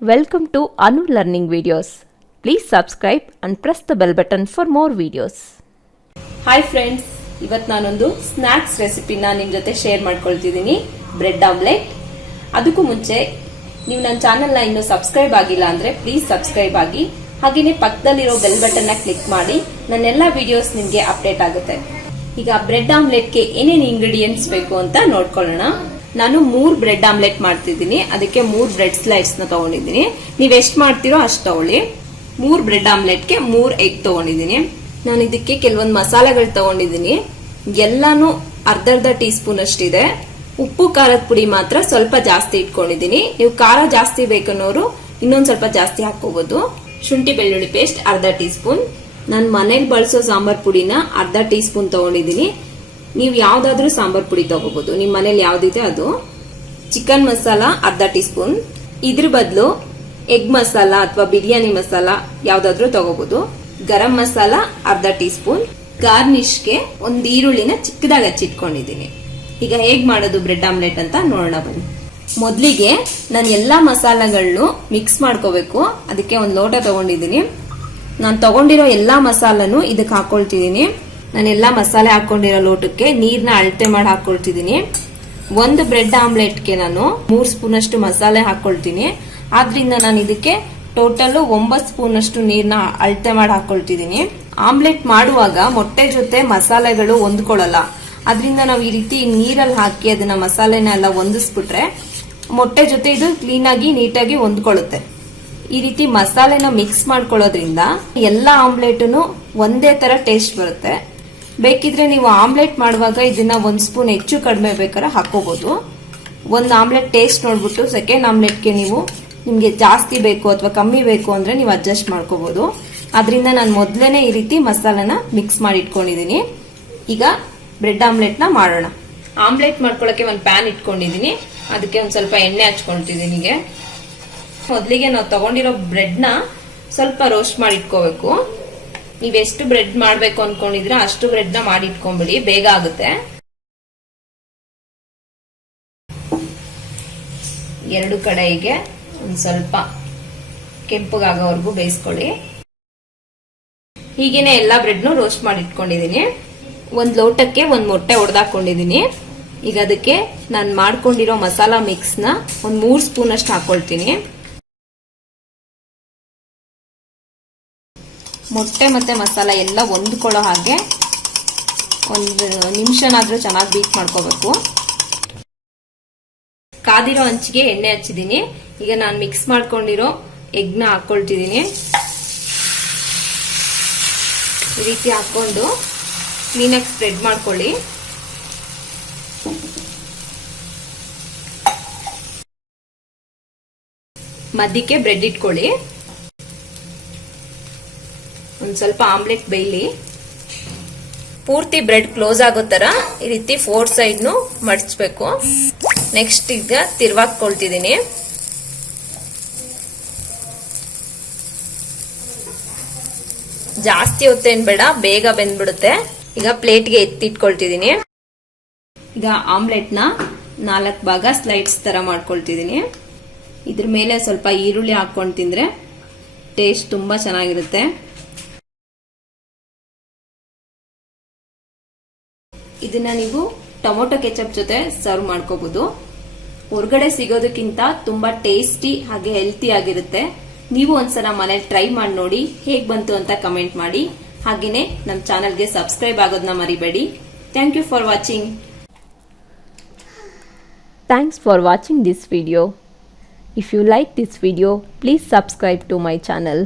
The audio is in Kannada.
Welcome to Anu Learning Videos. Please subscribe and press the bell button for more videos. Hi friends, ಇವತ್ತು ನಾನೊಂದು ಸ್ನಾಕ್ಸ್ ರೆಸಿಪಿನ ನಿಮ್ಮ ಜೊತೆ ಶೇರ್ ಮಾಡ್ಕೊಳ್ತಿದ್ದೀನಿ. Bread omelette. ಅದಕ್ಕೂ ಮುಂಚೆ ನೀವು ನನ್ನ ಚಾನೆಲ್ನ ಇನ್ನೂ ಸಬ್ಸ್ಕ್ರೈಬ್ ಆಗಿಲ್ಲ ಅಂದ್ರೆ ಪ್ಲೀಸ್ ಸಬ್ಸ್ಕ್ರೈಬ್ ಆಗಿ, ಹಾಗೇನೆ ಪಕ್ಕದಲ್ಲಿರೋ ಬೆಲ್ ಬಟನ್ನ ಕ್ಲಿಕ್ ಮಾಡಿ ನನ್ನೆಲ್ಲ ವಿಡಿಯೋಸ್ ನಿಮಗೆ ಅಪ್ಡೇಟ್ ಆಗುತ್ತೆ. ಈಗ ಬ್ರೆಡ್ ಆಮ್ಲೆಟ್ಗೆ ಏನೇನು ಇಂಗ್ರೀಡಿಯೆಂಟ್ಸ್ ಬೇಕು ಅಂತ ನೋಡ್ಕೊಳ್ಳೋಣ. ನಾನು 3 ಬ್ರೆಡ್ ಆಮ್ಲೆಟ್ ಮಾಡ್ತಿದ್ದೀನಿ. ಅದಕ್ಕೆ 3 ಬ್ರೆಡ್ ಸ್ಲೈಸ್ ನ ತಗೊಂಡಿದ್ದೀನಿ. ನೀವು ಎಷ್ಟು ಮಾಡ್ತೀರೋ ಅಷ್ಟು ತಗೊಳ್ಳಿ. 3 ಬ್ರೆಡ್ ಆಮ್ಲೆಟ್ಗೆ 3 ಎಗ್ ತಗೊಂಡಿದ್ದೀನಿ. ನಾನು ಇದಕ್ಕೆ ಕೆಲವೊಂದು ಮಸಾಲೆಗಳು ತಗೊಂಡಿದ್ದೀನಿ. ಎಲ್ಲಾನು ಅರ್ಧ ಟೀ ಸ್ಪೂನ್ ಅಷ್ಟಿದೆ. ಉಪ್ಪು ಖಾರದ ಪುಡಿ ಮಾತ್ರ ಸ್ವಲ್ಪ ಜಾಸ್ತಿ ಇಟ್ಕೊಂಡಿದ್ದೀನಿ. ನೀವು ಖಾರ ಜಾಸ್ತಿ ಬೇಕನ್ನೋರು ಇನ್ನೊಂದ್ ಸ್ವಲ್ಪ ಜಾಸ್ತಿ ಹಾಕೋಬಹುದು. ಶುಂಠಿ ಬೆಳ್ಳುಳ್ಳಿ ಪೇಸ್ಟ್ ಅರ್ಧ ಟೀ ಸ್ಪೂನ್. ನಾನು ಮನೇಲಿ ಬಳಸೋ ಸಾಂಬಾರ್ ಪುಡಿನ ಅರ್ಧ ಟೀ ಸ್ಪೂನ್ ತಗೊಂಡಿದ್ದೀನಿ. ನೀವು ಯಾವ್ದಾದ್ರೂ ಸಾಂಬಾರ್ ಪುಡಿ ತಗೋಬಹುದು, ನಿಮ್ ಮನೇಲಿ ಯಾವ್ದಿದೆ ಅದು. ಚಿಕನ್ ಮಸಾಲ ಅರ್ಧ ಟೀ ಸ್ಪೂನ್. ಇದ್ರ ಬದಲು ಎಗ್ ಮಸಾಲ ಅಥವಾ ಬಿರಿಯಾನಿ ಮಸಾಲ ಯಾವ್ದಾದ್ರೂ ತಗೋಬಹುದು. ಗರಂ ಮಸಾಲ ಅರ್ಧ ಟೀ ಸ್ಪೂನ್. ಗಾರ್ನಿಶ್ಗೆ ಒಂದು ಈರುಳ್ಳಿನ ಚಿಕ್ಕದಾಗಿ ಹಚ್ಚಿಟ್ಕೊಂಡಿದ್ದೀನಿ. ಈಗ ಹೇಗ್ ಮಾಡೋದು ಬ್ರೆಡ್ ಆಮ್ಲೆಟ್ ಅಂತ ನೋಡೋಣ ಬನ್ನಿ. ಮೊದಲಿಗೆ ನಾನು ಎಲ್ಲಾ ಮಸಾಲೆಗಳನ್ನು ಮಿಕ್ಸ್ ಮಾಡ್ಕೋಬೇಕು. ಅದಕ್ಕೆ ಒಂದು ಲೋಟ ತಗೊಂಡಿದ್ದೀನಿ. ನಾನು ತಗೊಂಡಿರೋ ಎಲ್ಲಾ ಮಸಾಲನು ಇದಕ್ಕೆ ಹಾಕೊಳ್ತಿದ್ದೀನಿ. ನಾನು ಎಲ್ಲಾ ಮಸಾಲೆ ಹಾಕೊಂಡಿರೋ ಲೋಟಕ್ಕೆ ನೀರ್ನ ಅಳತೆ ಮಾಡಿ ಹಾಕೊಳ್ತಿದ್ದೀನಿ. ಒಂದು ಬ್ರೆಡ್ ಆಮ್ಲೆಟ್ಗೆ ನಾನು 3 ಸ್ಪೂನ್ ಅಷ್ಟು ಮಸಾಲೆ ಹಾಕೊಳ್ತೀನಿ. ಆದ್ರಿಂದ ನಾನು ಇದಕ್ಕೆ ಟೋಟಲ್ 9 ಸ್ಪೂನ್ ಅಷ್ಟು ನೀರ್ನ ಅಳತೆ ಮಾಡಿ ಹಾಕೊಳ್ತಿದ್ದೀನಿ. ಆಮ್ಲೆಟ್ ಮಾಡುವಾಗ ಮೊಟ್ಟೆ ಜೊತೆ ಮಸಾಲೆಗಳು ಹೊಂದ್ಕೊಳ್ಳಲ್ಲ. ಅದರಿಂದ ನಾವು ಈ ರೀತಿ ನೀರಲ್ಲಿ ಹಾಕಿ ಅದನ್ನ ಮಸಾಲೆನ ಎಲ್ಲ ಹೊಂದಿಸ್ಬಿಟ್ರೆ ಮೊಟ್ಟೆ ಜೊತೆ ಇದು ಕ್ಲೀನ್ ಆಗಿ ನೀಟಾಗಿ ಹೊಂದ್ಕೊಳ್ಳುತ್ತೆ. ಈ ರೀತಿ ಮಸಾಲೆನ ಮಿಕ್ಸ್ ಮಾಡ್ಕೊಳ್ಳೋದ್ರಿಂದ ಎಲ್ಲಾ ಆಮ್ಲೆಟ್ನು ಒಂದೇ ತರ ಟೇಸ್ಟ್ ಬರುತ್ತೆ. ಬೇಕಿದ್ರೆ ನೀವು ಆಮ್ಲೆಟ್ ಮಾಡುವಾಗ ಇದನ್ನ 1 ಸ್ಪೂನ್ ಹೆಚ್ಚು ಕಡಿಮೆ ಬೇಕಾದ್ರೆ ಹಾಕೋಬಹುದು. ಒಂದು ಆಮ್ಲೆಟ್ ಟೇಸ್ಟ್ ನೋಡ್ಬಿಟ್ಟು ಸೆಕೆಂಡ್ ಆಮ್ಲೆಟ್ಗೆ ನೀವು ನಿಮ್ಗೆ ಜಾಸ್ತಿ ಬೇಕು ಅಥವಾ ಕಮ್ಮಿ ಬೇಕು ಅಂದ್ರೆ ನೀವು ಅಡ್ಜಸ್ಟ್ ಮಾಡ್ಕೋಬಹುದು. ಅದರಿಂದ ನಾನು ಮೊದಲೇನೆ ಈ ರೀತಿ ಮಸಾಲೆನ ಮಿಕ್ಸ್ ಮಾಡಿ ಇಟ್ಕೊಂಡಿದ್ದೀನಿ. ಈಗ ಬ್ರೆಡ್ ಆಮ್ಲೆಟ್ ನ ಮಾಡೋಣ. ಆಮ್ಲೆಟ್ ಮಾಡ್ಕೊಳಕ್ಕೆ ಒಂದು ಪ್ಯಾನ್ ಇಟ್ಕೊಂಡಿದ್ದೀನಿ. ಅದಕ್ಕೆ ಒಂದ್ ಸ್ವಲ್ಪ ಎಣ್ಣೆ ಹಚ್ಕೊಳ್ತಿದ್ದೀನಿ. ಮೊದಲಿಗೆ ನಾವು ತಗೊಂಡಿರೋ ಬ್ರೆಡ್ ನ ಸ್ವಲ್ಪ ರೋಸ್ಟ್ ಮಾಡಿ ಇಟ್ಕೋಬೇಕು. ನೀವೆಷ್ಟು ಬ್ರೆಡ್ ಮಾಡ್ಬೇಕು ಅನ್ಕೊಂಡಿದ್ರೆ ಅಷ್ಟು ಬ್ರೆಡ್ ನ ಮಾಡಿ ಇಟ್ಕೊಂಡ್ಬಿಡಿ, ಬೇಗ ಆಗುತ್ತೆ. 2 ಕಡೆಗೆ ಒಂದ್ ಸ್ವಲ್ಪ ಕೆಂಪಗಾಗೋವರೆಗೂ ಬೇಯಿಸ್ಕೊಳ್ಳಿ. ಹೀಗೇನೆ ಎಲ್ಲಾ ಬ್ರೆಡ್ ನು ರೋಸ್ಟ್ ಮಾಡಿ ಇಟ್ಕೊಂಡಿದೀನಿ. ಒಂದ್ ಲೋಟಕ್ಕೆ 1 ಮೊಟ್ಟೆ ಹೊಡೆದಾಕೊಂಡಿದೀನಿ. ಈಗ ಅದಕ್ಕೆ ನಾನು ಮಾಡ್ಕೊಂಡಿರೋ ಮಸಾಲಾ ಮಿಕ್ಸ್ ನ ಒಂದ್ 3 ಸ್ಪೂನ್ ಅಷ್ಟು ಹಾಕೊಳ್ತೀನಿ. ಮೊಟ್ಟೆ ಮತ್ತೆ ಮಸಾಲ ಎಲ್ಲ ಹೊಂದ್ಕೊಳ್ಳೋ ಹಾಗೆ 1 ನಿಮಿಷನಾದ್ರೂ ಚೆನ್ನಾಗಿ ಬೀಟ್ ಮಾಡ್ಕೋಬೇಕು. ಕಾದಿರೋ ಹಂಚಿಗೆ ಎಣ್ಣೆ ಹಚ್ಚಿದೀನಿ. ಈಗ ನಾನು ಮಿಕ್ಸ್ ಮಾಡ್ಕೊಂಡಿರೋ ಎಗ್ ನ ಹಾಕೊಳ್ತಿದ್ದೀನಿ. ಈ ರೀತಿ ಹಾಕೊಂಡು ಕ್ಲೀನಾಗಿ ಸ್ಪ್ರೆಡ್ ಮಾಡ್ಕೊಳ್ಳಿ. ಮಧ್ಯಕ್ಕೆ ಬ್ರೆಡ್ ಇಟ್ಕೊಳ್ಳಿ. ಒಂದ್ ಸ್ವಲ್ಪ ಆಮ್ಲೆಟ್ ಬೇಯಲಿ. ಪೂರ್ತಿ ಬ್ರೆಡ್ ಕ್ಲೋಸ್ ಆಗೋ ತರ ಈ ರೀತಿ 4 ಸೈಡ್ ಮಡಚ್ಬೇಕು. ನೆಕ್ಸ್ಟ್ ಈಗ ತಿರ್ವಾಕೊಳ್ತಿದ್ದೀನಿ. ಜಾಸ್ತಿ ಹೊತ್ತೇನ್ ಬೇಡ, ಬೇಗ ಬೆಂದ್ಬಿಡುತ್ತೆ. ಈಗ ಪ್ಲೇಟ್ಗೆ ಎತ್ತಿಟ್ಕೊಳ್ತಿದ್ದೀನಿ. ಈಗ ಆಮ್ಲೆಟ್ ನ 4 ಭಾಗ ಸ್ಲೈಡ್ಸ್ ತರ ಮಾಡ್ಕೊಳ್ತಿದ್ದೀನಿ. ಇದ್ರ ಮೇಲೆ ಸ್ವಲ್ಪ ಈರುಳ್ಳಿ ಹಾಕೊಂಡು ತಿಂದ್ರೆ ಟೇಸ್ಟ್ ತುಂಬಾ ಚೆನ್ನಾಗಿರುತ್ತೆ. ಇದನ್ನ ನೀವು ಟೊಮೊಟೊ ಕೆಚಪ್ ಜೊತೆ ಸರ್ವ್ ಮಾಡ್ಕೋಬಹುದು. ಹೊರಗಡೆ ಸಿಗೋದಕ್ಕಿಂತ ತುಂಬಾ ಟೇಸ್ಟಿ ಹಾಗೆ ಹೆಲ್ತಿ ಆಗಿರುತ್ತೆ. ನೀವು ಒಂದ್ಸಲ ಮನೇಲಿ ಟ್ರೈ ಮಾಡಿ ನೋಡಿ, ಹೇಗ್ ಬಂತು ಅಂತ ಕಮೆಂಟ್ ಮಾಡಿ. ಹಾಗೇನೆ ನಮ್ಮ ಚಾನೆಲ್ಗೆ ಸಬ್ಸ್ಕ್ರೈಬ್ ಆಗೋದನ್ನ ಮರಿಬೇಡಿ. Thank you for watching. Thanks for watching this video. If you like this video, please subscribe to my channel.